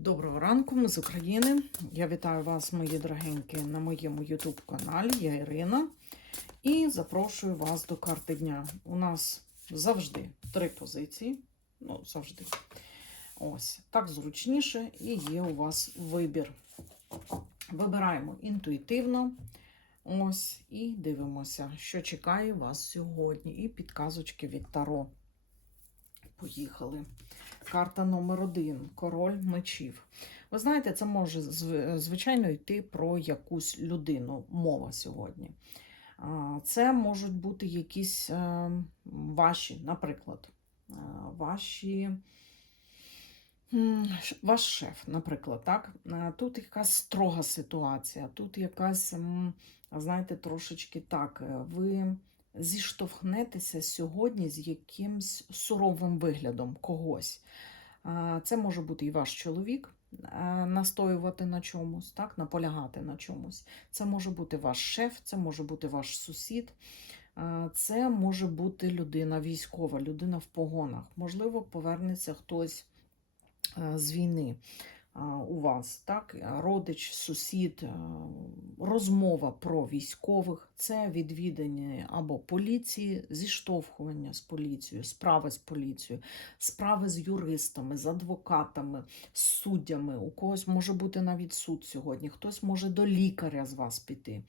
Доброго ранку, ми з України. Я вітаю вас, мої дорогенькі, на моєму YouTube каналі. Я Ірина. І запрошую вас до карти дня. У нас завжди три позиції. Ну, завжди. Ось, так зручніше, і є у вас вибір. Вибираємо інтуїтивно. Ось, і дивимося, що чекає вас сьогодні. І підказочки від Таро. Поїхали. Карта номер один король мечів. Ви знаєте, це може звичайно йти про якусь людину, мова сьогодні. Це можуть бути якісь е, ваші, наприклад, е, ваші. Ваш шеф, наприклад, так? Е, Тут якась строга ситуація, тут якась, знаєте, трошечки так, ви зіштовхнетеся сьогодні з якимсь суровим виглядом когось. Це може бути і ваш чоловік, настоювати на чомусь, так, наполягати на чомусь. Це може бути ваш шеф, це може бути ваш сусід. Це може бути людина військова, людина в погонах. Можливо, повернеться хтось з війни у вас, так? Родич, сусід, розмова про військових, це відвідання або поліції, зіштовхування з поліцією, справи з поліцією, справи з юристами, з адвокатами, з суддями. У когось може бути навіть суд сьогодні, хтось може до лікаря з вас піти.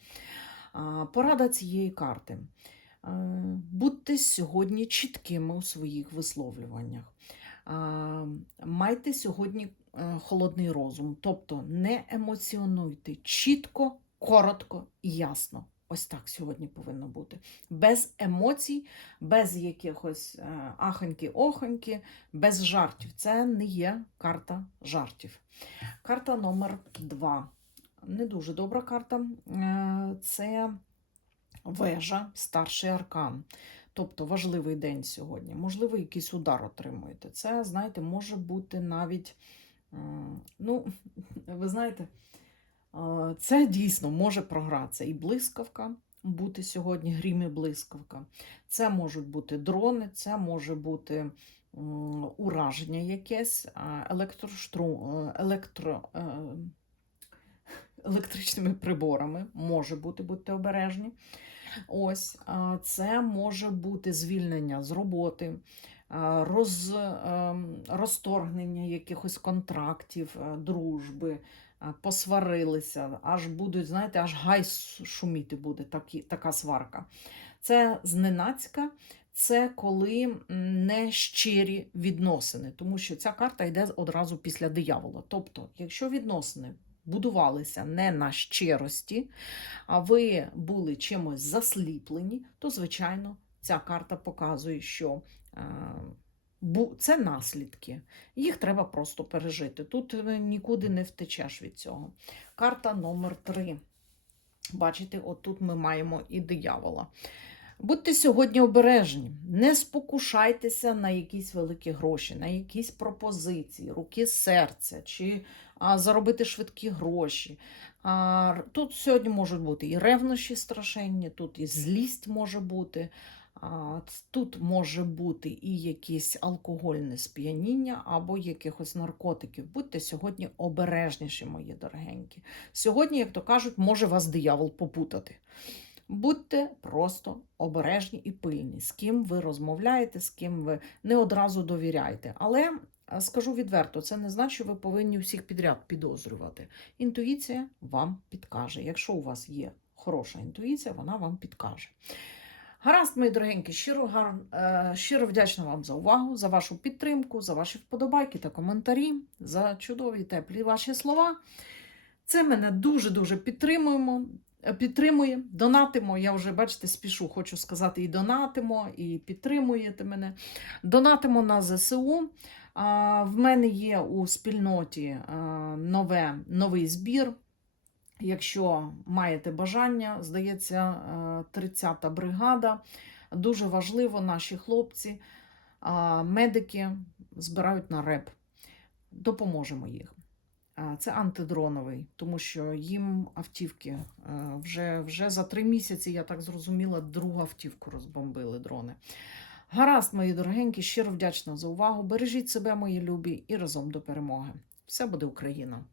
Порада цієї карти. Е, Будьте сьогодні чіткими у своїх висловлюваннях. Майте сьогодні е, холодний розум, тобто не емоціонуйте чітко, коротко і ясно. Ось так сьогодні повинно бути. Без емоцій, без якихось е, ахоньки-охоньки, без жартів. Це не є карта жартів. Карта номер два. Не дуже добра карта. Е, Це вежа, старший аркан. Тобто важливий день сьогодні. Можливо, якийсь удар отримуєте. Це, знаєте, може бути навіть, ну, ви знаєте, це дійсно може програтися і блискавка бути сьогодні, грім і блискавка. Це можуть бути дрони, це може бути ураження якесь, електроштру, е, електро, е, електричними приборами. Може бути, будьте обережні. Ось це може бути звільнення з роботи, роз, ем, розторгнення якихось контрактів, е, дружби, посварилися, аж будуть, знаєте, аж гай шуміти буде такі, така сварка. Це зненацька, це коли не щирі відносини, тому що ця карта йде одразу після диявола. Тобто, якщо відносини будувалися не на щирості, а ви були чимось засліплені, то, звичайно, ця карта показує, що е, це наслідки. Їх треба просто пережити. Тут е, нікуди не втечеш від цього. Карта номер три. Бачите, отут ми маємо і диявола. Будьте сьогодні обережні, не спокушайтеся на якісь великі гроші, на якісь пропозиції, руки серця, чи а, заробити швидкі гроші. А, тут сьогодні можуть бути і ревнощі страшенні, тут і злість може бути, тут може бути і якесь алкогольне сп'яніння або якихось наркотиків. Будьте сьогодні обережніші, мої дорогенькі. Сьогодні, як то кажуть, може вас диявол попутати. Будьте просто обережні і пильні, з ким ви розмовляєте, з ким ви не одразу довіряєте. Але скажу відверто, це не значить, що ви повинні всіх підряд підозрювати. Інтуїція вам підкаже. Якщо у вас є хороша інтуїція, вона вам підкаже. Гаразд, мої дорогенькі, щиро, гар... е, щиро вдячна вам за увагу, за вашу підтримку, за ваші вподобайки та коментарі, за чудові теплі ваші слова. Це мене дуже-дуже підтримуємо. е, Підтримує, донатимо. Я вже, бачите, спішу, хочу сказати, і донатимо, і підтримуєте мене. Донатимо на ЗСУ. В мене є у спільноті нове, новий збір. Якщо маєте бажання, здається, е, 30-та бригада. Дуже важливо, наші хлопці, медики збирають на реп. Допоможемо їх. Це антидроновий, тому що їм автівки е, вже, вже за три місяці, я так зрозуміла, другу автівку розбомбили дрони. Гаразд, мої дорогенькі, щиро вдячна за увагу. Бережіть себе, мої любі, і разом до перемоги. Все буде Україна!